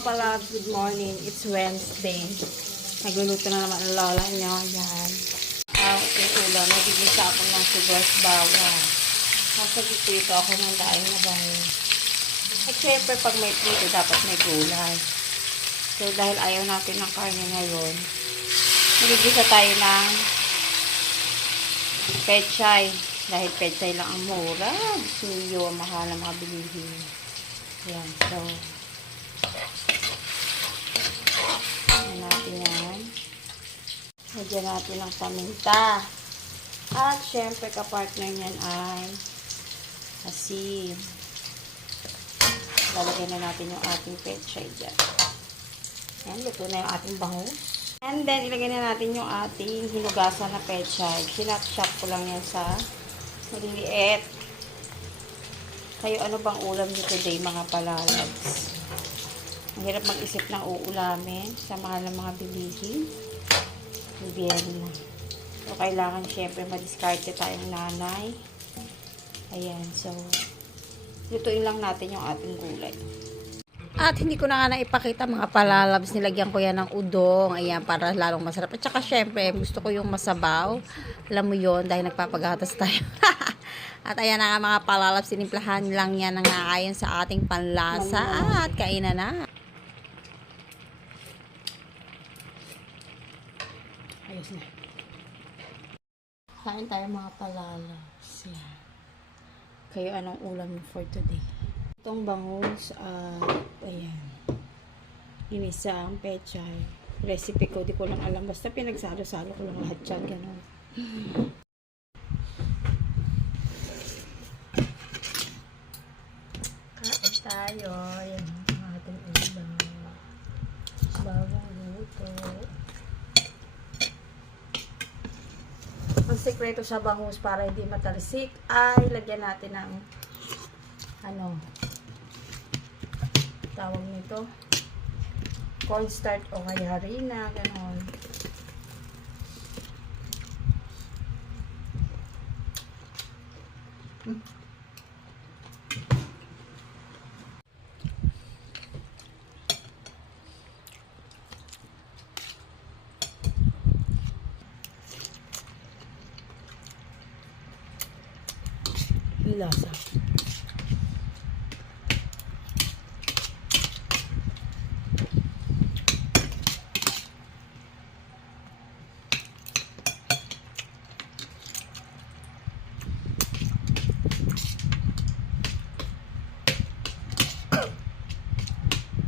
Pala, good morning. It's Wednesday. Nagluluto na naman ang lola niyo. Yan. Okay, ulam. Nagigisa ako ng sibuyas bawang. Nasa dito ako ng daing na bahay. At syempre, pag may prito, dapat may gulay. So, dahil ayaw natin ng karne ngayon, nagigisa tayo ng pechay. Dahil pechay lang ang mura. Suyo ang mahal ang mga bilihin. Yan. So, natin yan. Lagyan natin ng paminta. At syempre kapartner niyan ay asin. Lalagyan na natin yung ating pechay dyan. Ayan, luto na yung ating bangus. And then, ilagay na natin yung ating hinugasan na pechay. Sinat-shop ko lang yan sa maliliit. Kayo, ano bang ulam nyo today, mga palalags? Ang hirap mag-isip ng uulamin sa mahal ng mga bilihin. Bibiyero na. So, kailangan syempre madiskarte tayong nanay. Ayan. So, lutuin lang natin yung ating gulay. At hindi ko na nga naipakita mga palalabs. Nilagyan ko yan ng udong. Ayan, para lalong masarap. At saka syempre, gusto ko yung masabaw. Alam mo yon dahil nagpapagatas tayo. At ayan na nga mga palalabs. Sinimplahan lang yan ng naayon sa ating panlasa. At kainan na. Ayos na. Kain tayo mga palalas. Yan. Kayo anong ulam for today? Itong bangus, ayan. Inisang pechay. Recipe ko, di ko lang alam. Basta pinagsalo-salo ko lang lahat yan. Ganon. Kain tayo. Ayan. Ang ating ulam. Bawang luto. Ang sekreto sa bangus para hindi matalsik ay lagyan natin ng tawag nito, cornstarch o kaya harina, ganon. Lasa.